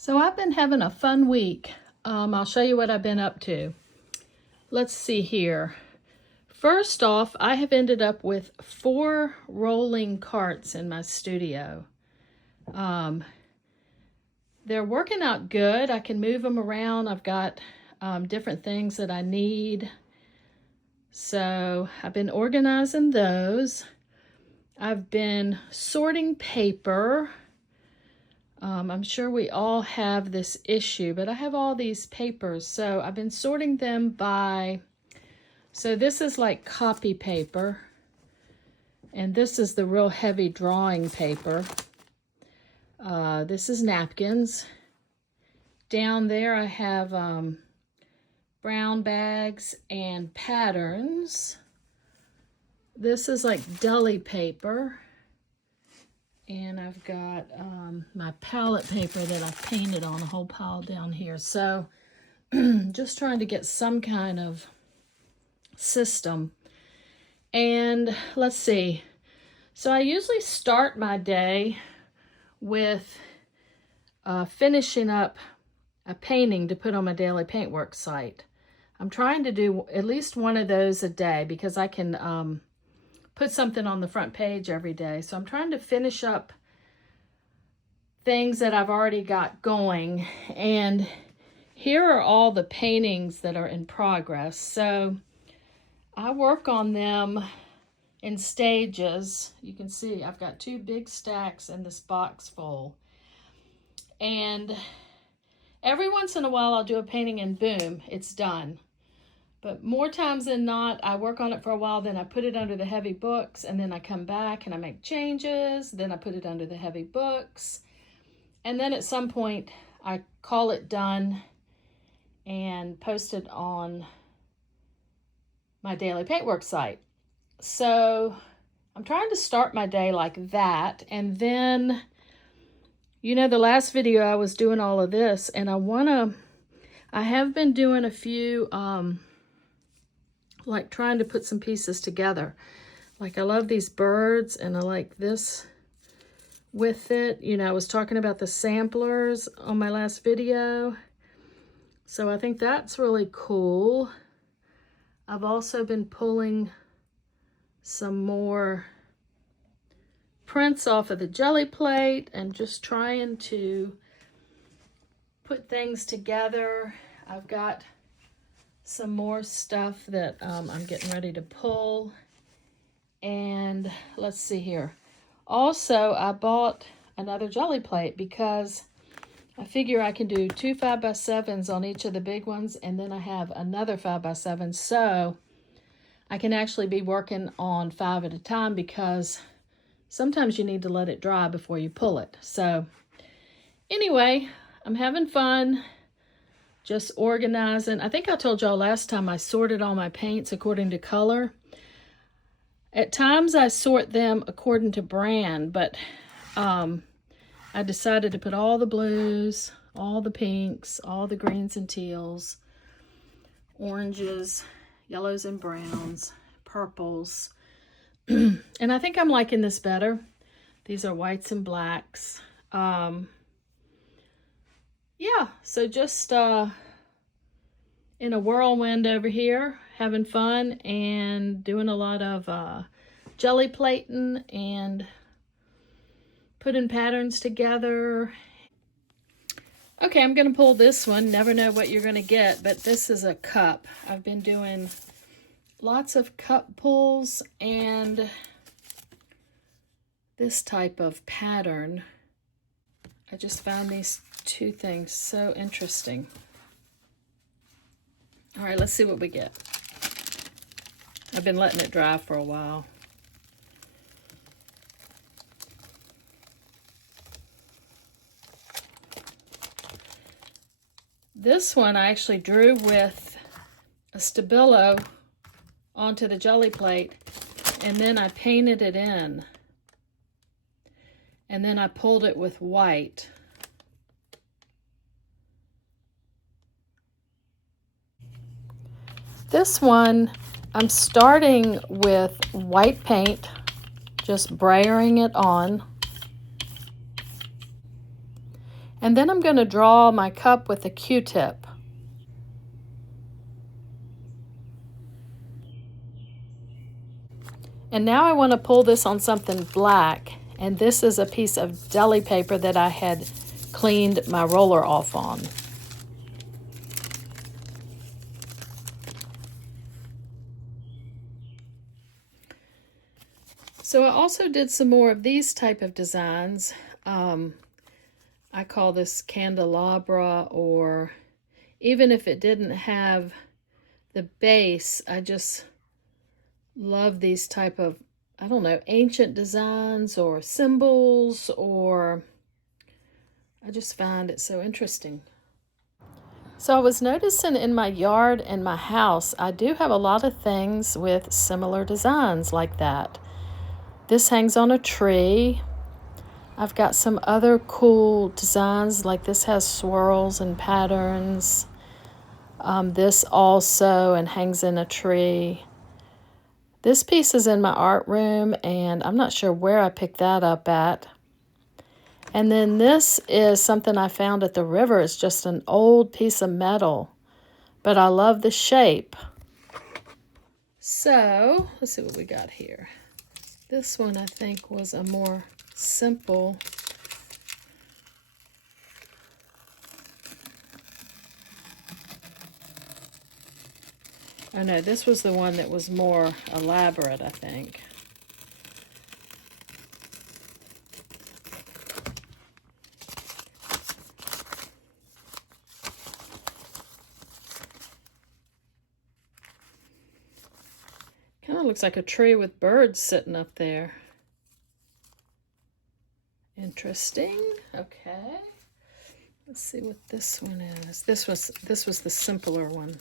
So I've been having a fun week. I'll show you what I've been up to. Let's see here. First off, I have ended up with 4 rolling carts in my studio. They're working out good. I can move them around. I've got different things that I need. So I've been organizing those. I've been sorting paper. I'm sure we all have this issue, but I have all these papers. So I've been sorting them by, so this is like copy paper, and this is the real heavy drawing paper. This is napkins. Down there I have brown bags and patterns. This is like deli paper. And I've got my palette paper that I've painted on, a whole pile down here. So just trying to get some kind of system. And let's see. So I usually start my day with finishing up a painting to put on my daily paintwork site. I'm trying to do at least one of those a day because I can put something on the front page every day. So I'm trying to finish up things that I've already got going. And here are all the paintings that are in progress. So I work on them in stages. You can see I've got 2 big stacks in this box full. And every once in a while I'll do a painting and boom, it's done. But more times than not, I work on it for a while, then I put it under the heavy books, and then I come back and I make changes, then I put it under the heavy books, and then at some point I call it done and post it on my daily paintwork site. So I'm trying to start my day like that, and then, you know, the last video I was doing all of this, and I have been doing a few, like trying to put some pieces together. Like I love these birds and I like this with it. You know, I was talking about the samplers on my last video. So I think that's really cool. I've also been pulling some more prints off of the jelly plate and just trying to put things together. I've got some more stuff that I'm getting ready to pull. And let's see here. Also, I bought another jelly plate because I figure I can do 2 5x7s on each of the big ones, and then I have another 5x7, so I can actually be working on 5 at a time because sometimes you need to let it dry before you pull it. So anyway, I'm having fun. Just organizing. I think I told y'all last time I sorted all my paints according to color. At times I sort them according to brand, but I decided to put all the blues, all the pinks, all the greens and teals, oranges, yellows and browns, purples. And I think I'm liking this better. These are whites and blacks. Yeah, so just in a whirlwind over here, having fun and doing a lot of jelly plating and putting patterns together. Okay, I'm going to pull this one. Never know what you're going to get, but this is a cup. I've been doing lots of cup pulls and this type of pattern. I just found these 2 things so interesting. All right, let's see what we get. I've been letting it dry for a while. This one I actually drew with a Stabilo onto the jelly plate, and then I painted it in. And then I pulled it with white. This one, I'm starting with white paint, just brayering it on. And then I'm going to draw my cup with a Q-tip. And now I want to pull this on something black, and this is a piece of deli paper that I had cleaned my roller off on. So I also did some more of these type of designs. I call this candelabra, or even if it didn't have the base, I just love these type of, I don't know, ancient designs or symbols, or I just find it so interesting. So I was noticing in my yard and my house, I do have a lot of things with similar designs like that. This hangs on a tree. I've got some other cool designs, like this has swirls and patterns. This also, and hangs in a tree. This piece is in my art room, and I'm not sure where I picked that up at. And then this is something I found at the river. It's just an old piece of metal, but I love the shape. So, let's see what we got here. This one I think was a more simple. Oh no, this was the one that was more elaborate, I think. Kind of looks like a tree with birds sitting up there. Interesting. Okay. Let's see what this one is. This was the simpler one.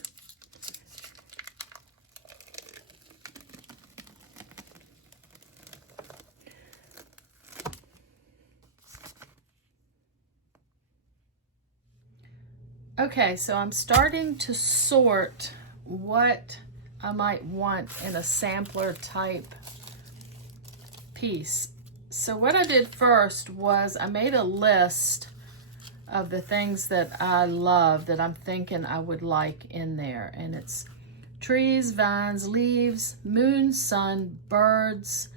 Okay, so I'm starting to sort what I might want in a sampler type piece. So what I did first was I made a list of the things that I love that I'm thinking I would like in there. And it's trees, vines, leaves, moon, sun, birds,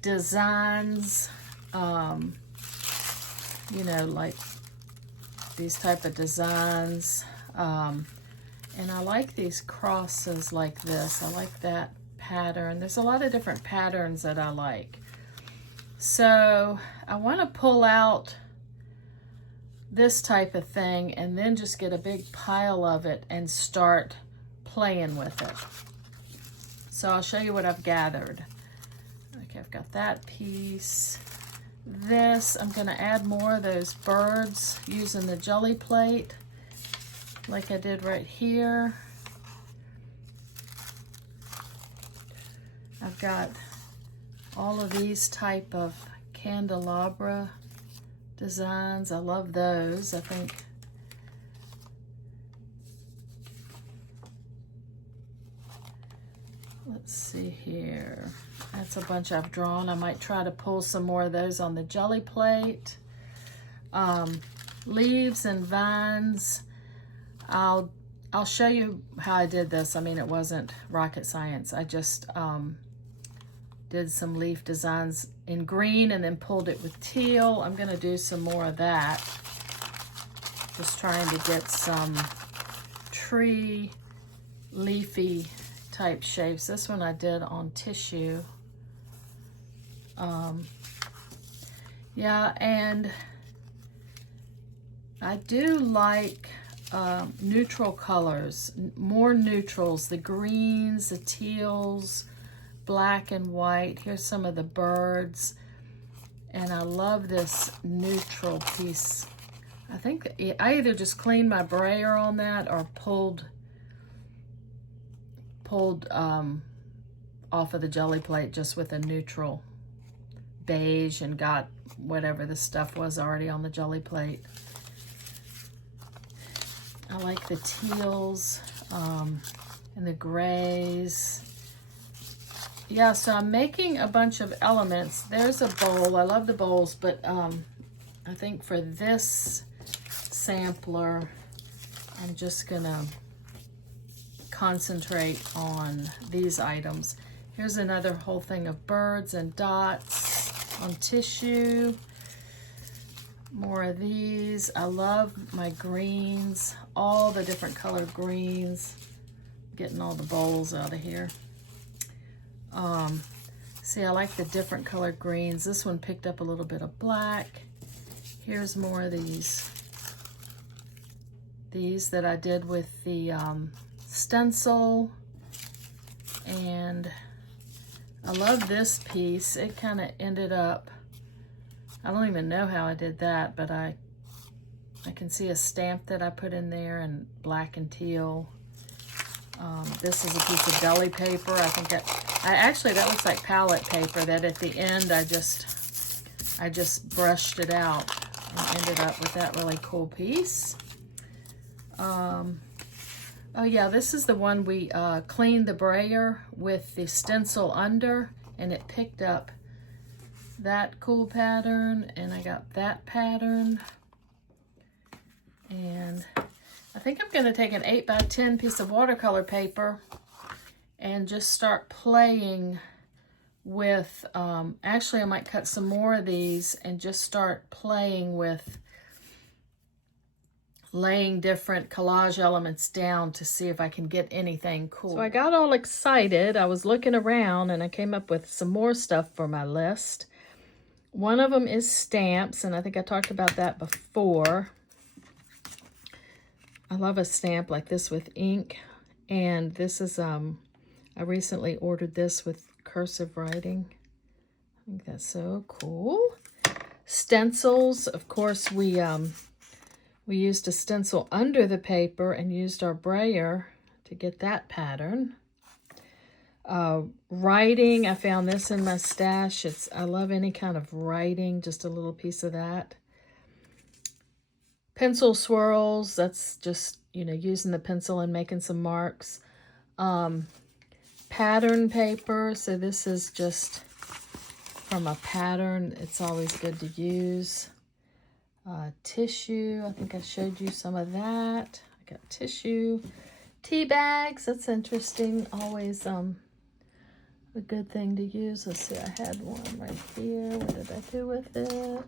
designs, you know, like these type of designs. And I like these crosses like this. I like that pattern. There's a lot of different patterns that I like. So I want to pull out this type of thing and then just get a big pile of it and start playing with it. So I'll show you what I've gathered. Okay, I've got that piece. This, I'm going to add more of those birds using the jelly plate like I did right here. I've got all of these type of candelabra designs. I love those. I think let's see here. That's a bunch I've drawn. I might try to pull some more of those on the jelly plate. Leaves and vines. I'll show you how I did this. I mean, it wasn't rocket science. I just did some leaf designs in green and then pulled it with teal. I'm going to do some more of that. Just trying to get some tree leafy type shapes. This one I did on tissue. Yeah, and I do like neutral colors, more neutrals, the greens, the teals, black and white. Here's some of the birds, and I love this neutral piece. I think I either just cleaned my brayer on that or pulled off of the jelly plate just with a neutral beige and got whatever the stuff was already on the jelly plate. I like the teals and the grays. Yeah, so I'm making a bunch of elements. There's a bowl. I love the bowls, but I think for this sampler, I'm just gonna concentrate on these items. Here's another whole thing of birds and dots on tissue. More of these. I love my greens, all the different colored greens. Getting all the bowls out of here. See, I like the different colored greens. This one picked up a little bit of black. Here's more of these. These that I did with the stencil. And I love this piece. It kind of ended up, I don't even know how I did that, but I can see a stamp that I put in there in black and teal. This is a piece of deli paper. I think that looks like palette paper that at the end I just brushed it out and ended up with that really cool piece. Oh yeah, this is the one we cleaned the brayer with the stencil under, and it picked up that cool pattern, and I got that pattern. And I think I'm going to take an 8x10 piece of watercolor paper and just start playing with, actually I might cut some more of these and just start playing with laying different collage elements down to see if I can get anything cool. So I got all excited. I was looking around and I came up with some more stuff for my list. One of them is stamps, and I think I talked about that before. I love a stamp like this with ink, and this is, I recently ordered this with cursive writing. I think that's so cool. Stencils, of course, we used a stencil under the paper and used our brayer to get that pattern. Writing, I found this in my stash. I love any kind of writing, just a little piece of that. Pencil swirls, that's just, using the pencil and making some marks. Pattern paper, so this is just from a pattern. It's always good to use. Tissue, I think I showed you some of that. I got tissue. Tea bags, that's interesting. Always a good thing to use. Let's see, I had one right here. What did I do with it?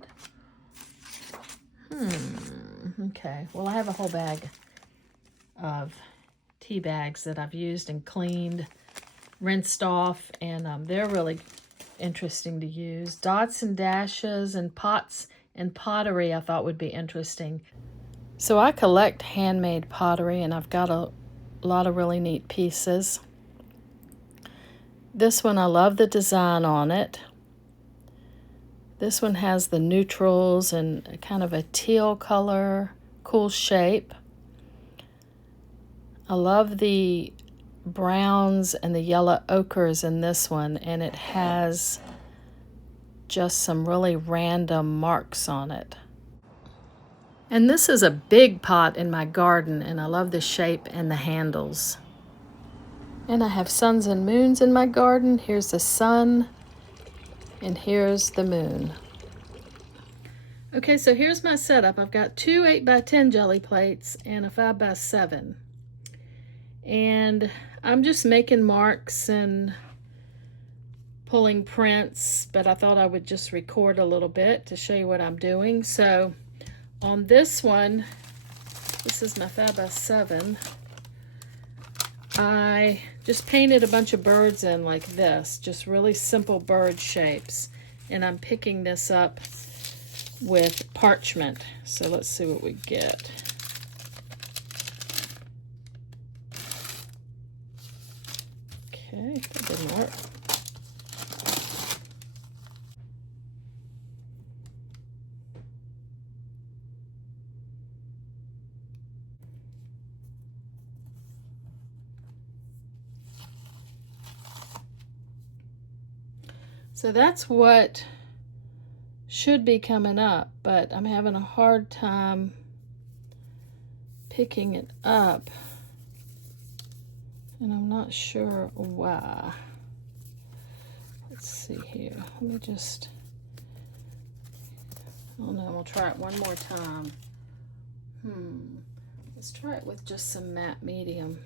Okay, well, I have a whole bag of tea bags that I've used and cleaned, rinsed off, and they're really interesting to use. Dots and dashes and pots and pottery I thought would be interesting. So I collect handmade pottery, and I've got a lot of really neat pieces. This one, I love the design on it. This one has the neutrals and kind of a teal color, cool shape. I love the browns and the yellow ochres in this one, and it has just some really random marks on it. And this is a big pot in my garden, and I love the shape and the handles. And I have suns and moons in my garden. Here's the sun, and here's the moon. Okay, so here's my setup. I've got two 8x10 jelly plates and a 5x7. And I'm just making marks and pulling prints, but I thought I would just record a little bit to show you what I'm doing. So on this one, this is my 5x7, I just painted a bunch of birds in like this, just really simple bird shapes. And I'm picking this up with parchment. So let's see what we get. Okay, that didn't work. So that's what should be coming up, but I'm having a hard time picking it up, and I'm not sure why. Let's see here. Let me just, I don't know, we'll try it one more time. Let's try it with just some matte medium.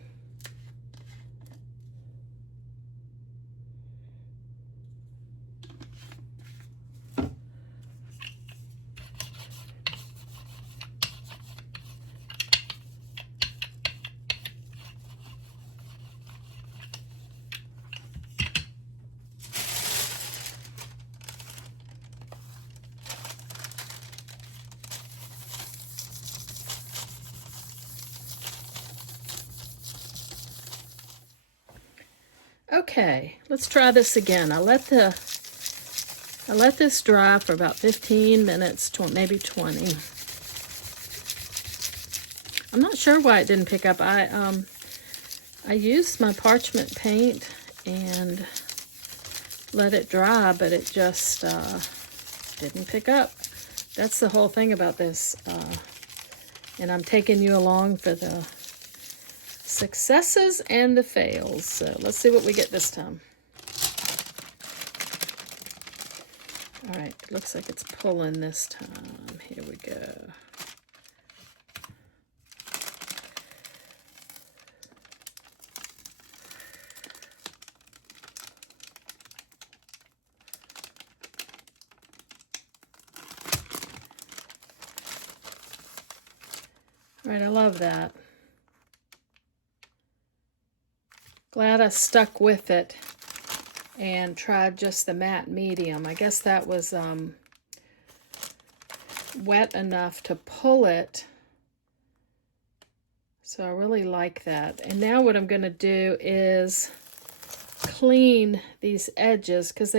Okay, let's try this again. I let this dry for about 15 minutes, maybe 20. I'm not sure why it didn't pick up. I used my parchment paint and let it dry, but it just didn't pick up. That's the whole thing about this. And I'm taking you along for the successes and the fails. So let's see what we get this time. All right, looks like it's pulling this time. Here we go. All right, I love that. Glad I stuck with it and tried just the matte medium. I guess that was wet enough to pull it. So I really like that. And now what I'm going to do is clean these edges, because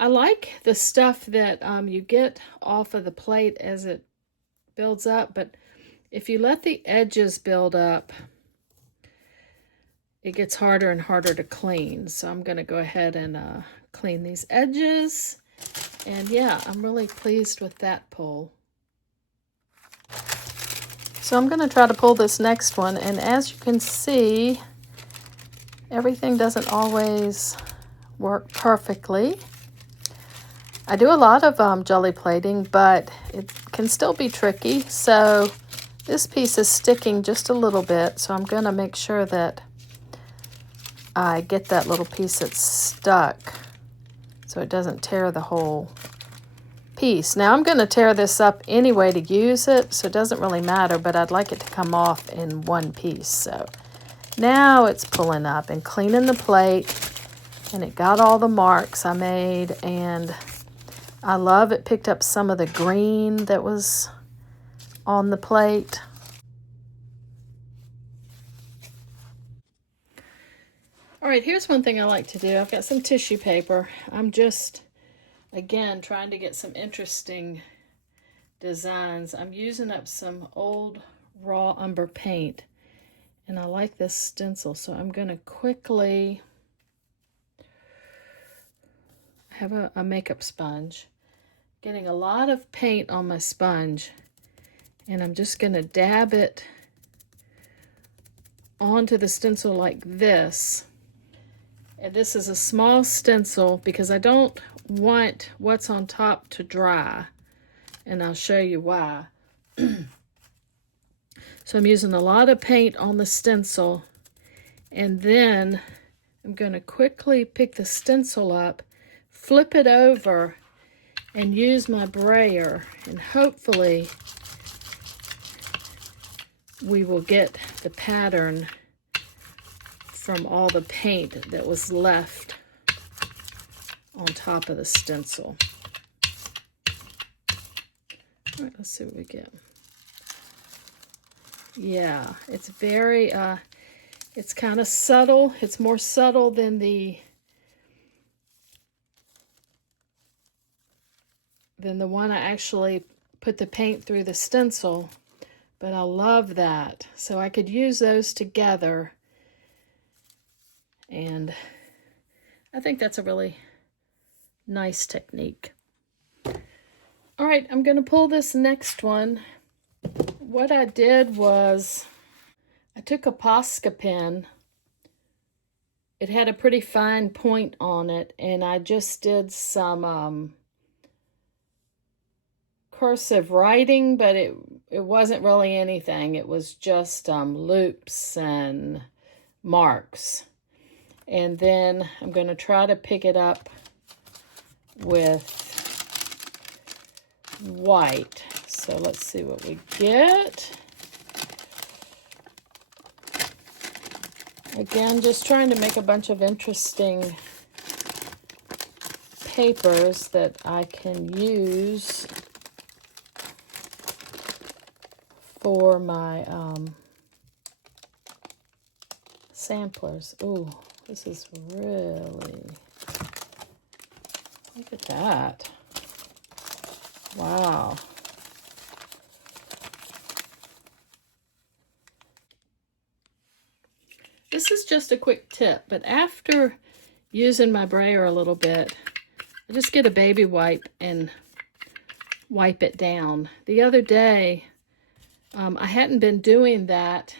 I like the stuff that you get off of the plate as it builds up, but if you let the edges build up, it gets harder and harder to clean. So I'm going to go ahead and clean these edges. And yeah, I'm really pleased with that pull. So I'm going to try to pull this next one. And as you can see, everything doesn't always work perfectly. I do a lot of jelly plating, but it can still be tricky. So this piece is sticking just a little bit. So I'm going to make sure that I get that little piece that's stuck so it doesn't tear the whole piece. Now I'm going to tear this up anyway to use it, so it doesn't really matter, but I'd like it to come off in one piece. So now it's pulling up and cleaning the plate, and it got all the marks I made, and I love it picked up some of the green that was on the plate. All right, here's one thing I like to do. I've got some tissue paper. I'm just, again, trying to get some interesting designs. I'm using up some old raw umber paint, and I like this stencil, so I'm going to quickly have a makeup sponge. Getting a lot of paint on my sponge, and I'm just going to dab it onto the stencil like this. And this is a small stencil because I don't want what's on top to dry, and I'll show you why. So I'm using a lot of paint on the stencil, and then I'm going to quickly pick the stencil up, flip it over, and use my brayer, and hopefully we will get the pattern from all the paint that was left on top of the stencil. All right, let's see what we get. Yeah, it's very, it's kind of subtle. It's more subtle than the one I actually put the paint through the stencil, but I love that. So I could use those together, and I think that's a really nice technique. All right, I'm going to pull this next one. What I did was I took a Posca pen. It had a pretty fine point on it, and I just did some cursive writing, but it wasn't really anything. It was just loops and marks. And then I'm going to try to pick it up with white. So let's see what we get. Again, just trying to make a bunch of interesting papers that I can use for my samplers. Ooh, this is really, look at that. Wow. This is just a quick tip, but after using my brayer a little bit, I just get a baby wipe and wipe it down. The other day, I hadn't been doing that,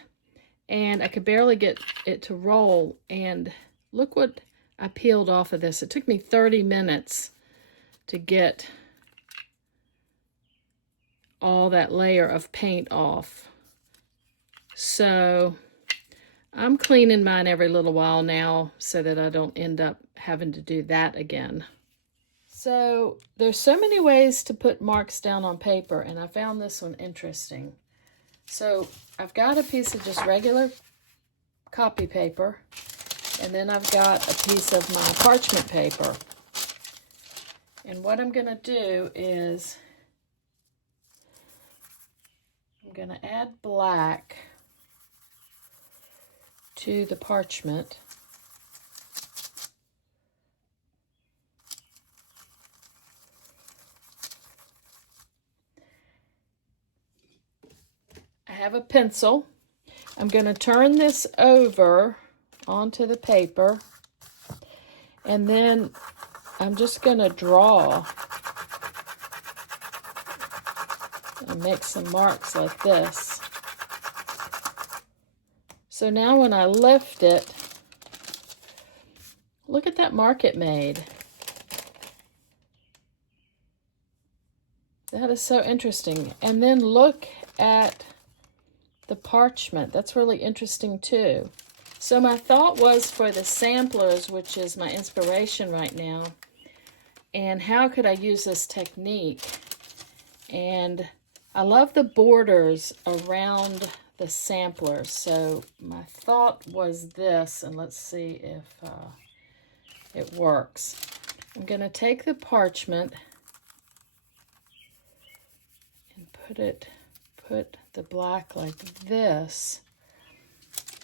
and I could barely get it to roll, and look what I peeled off of this. It took me 30 minutes to get all that layer of paint off. So I'm cleaning mine every little while now so that I don't end up having to do that again. So there's so many ways to put marks down on paper, and I found this one interesting. So I've got a piece of just regular copy paper, and then I've got a piece of my parchment paper. And what I'm going to do is I'm going to add black to the parchment. I have a pencil. I'm going to turn this over onto the paper, and then I'm just going to draw and make some marks like this. So now when I lift it, look at that mark it made. That is so interesting. And then look at the parchment. That's really interesting too. So my thought was for the samplers, which is my inspiration right now, and how could I use this technique? And I love the borders around the samplers. So my thought was this, and let's see if it works. I'm going to take the parchment and put the black like this.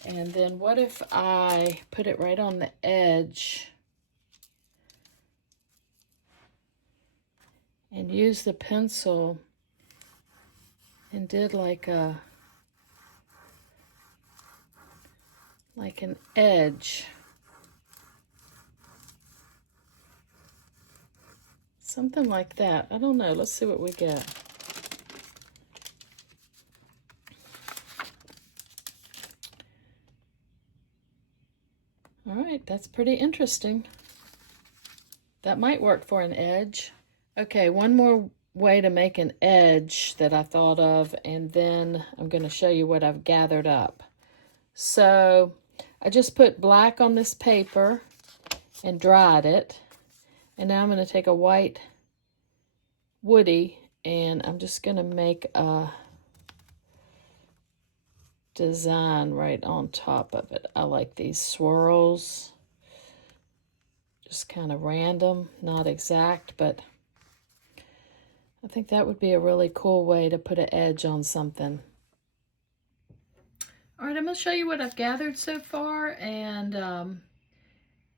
And then what if I put it right on the edge and use the pencil and did like an edge. Something like that. I don't know. Let's see what we get. All right, that's pretty interesting. That might work for an edge. Okay, one more way to make an edge that I thought of, and then I'm going to show you what I've gathered up. So I just put black on this paper and dried it, and now I'm going to take a white woody, and I'm just going to make a design right on top of it. I like these swirls, just kind of random, not exact, but I think that would be a really cool way to put an edge on something. All right, I'm going to show you what I've gathered so far, and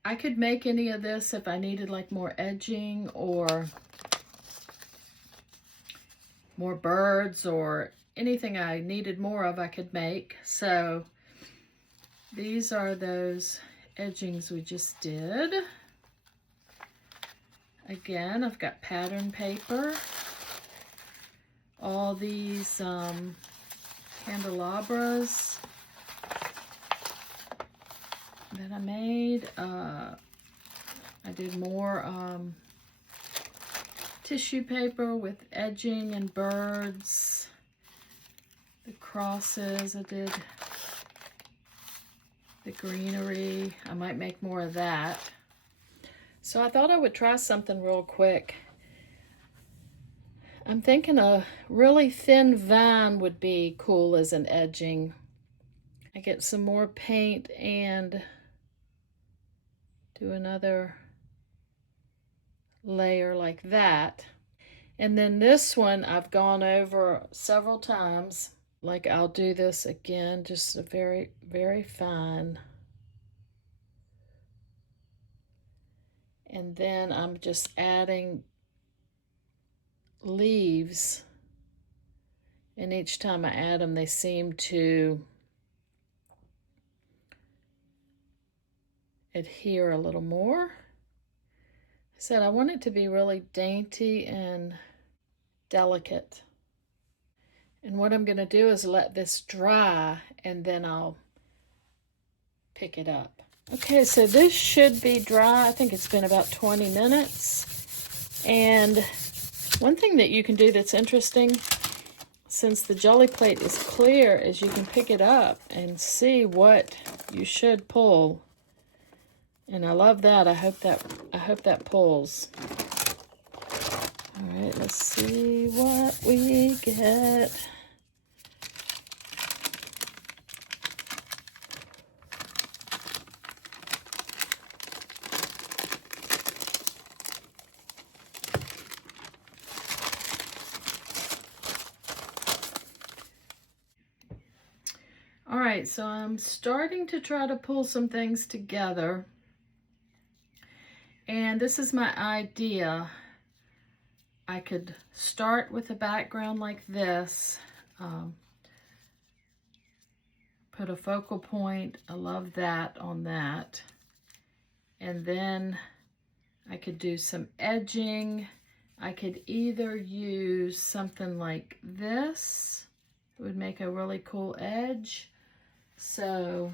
I could make any of this if I needed like more edging or more birds or anything I needed more of, I could make. So these are those edgings we just did. Again, I've got pattern paper. All these candelabras that I made. I did more tissue paper with edging and birds. the crosses. I did the greenery. I might make more of that. So I thought I would try something real quick. I'm thinking a really thin vine would be cool as an edging. I get some more paint and do another layer like that. And then this one I've gone over several times. Like I'll do this again, just a very, very fine. And then I'm just adding leaves. And each time I add them, they seem to adhere a little more. I said I want it to be really dainty and delicate. And what I'm going to do is let this dry and then I'll pick it up. Okay, so this should be dry. I think it's been about 20 minutes. And one thing that you can do that's interesting, since the jelly plate is clear, is you can pick it up and see what you should pull. And I love that. I hope that pulls. All right, let's see what we get. All right, so I'm starting to try to pull some things together. And this is my idea. I could start with a background like this, put a focal point, I love that on that. And then I could do some edging. I could either use something like this. It would make a really cool edge. So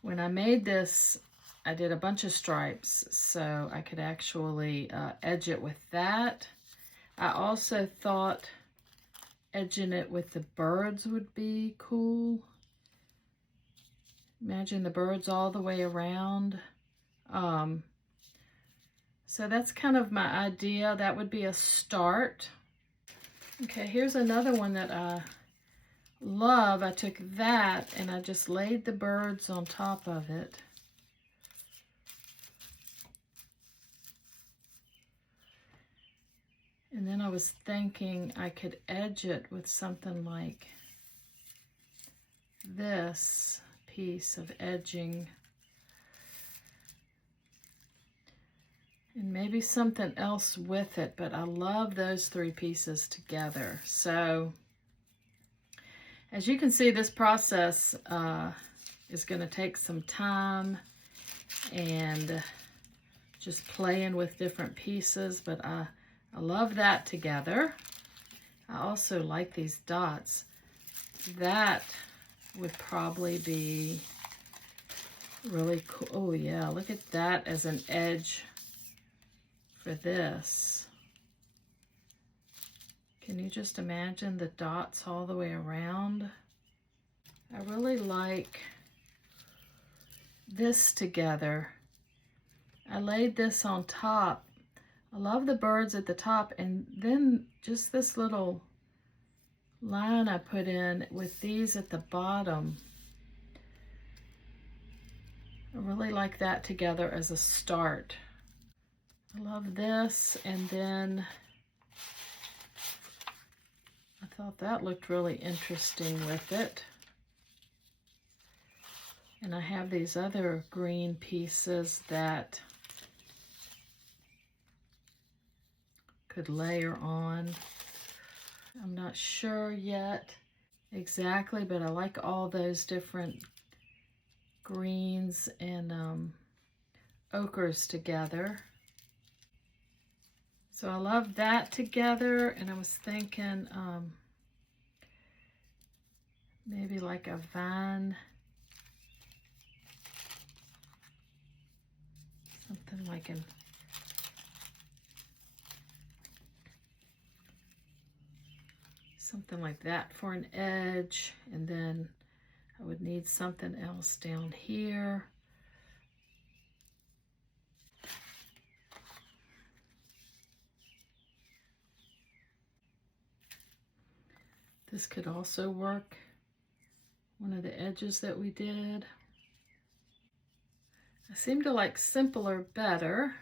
when I made this, I did a bunch of stripes, so I could actually edge it with that. I also thought edging it with the birds would be cool. Imagine the birds all the way around. So that's kind of my idea. That would be a start. Okay, here's another one that I love. I took that and I just laid the birds on top of it. And then I was thinking I could edge it with something like this piece of edging. And maybe something else with it, but I love those three pieces together. So as you can see, this process is going to take some time and just playing with different pieces, but I love that together. I also like these dots. That would probably be really cool. Oh yeah, look at that as an edge for this. Can you just imagine the dots all the way around? I really like this together. I laid this on top. I love the birds at the top, and then just this little line I put in with these at the bottom. I really like that together as a start. I love this, and then I thought that looked really interesting with it. And I have these other green pieces that could layer on. I'm not sure yet exactly, but I like all those different greens and ochres together. So I love that together, and I was thinking maybe like a vine, something like an something like that for an edge, and then I would need something else down here. This could also work, one of the edges that we did. I seem to like simpler better.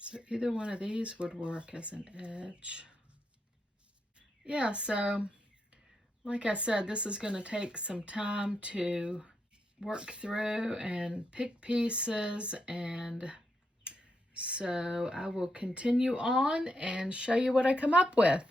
So either one of these would work as an edge. Yeah, so like I said, this is going to take some time to work through and pick pieces, and so I will continue on and show you what I come up with.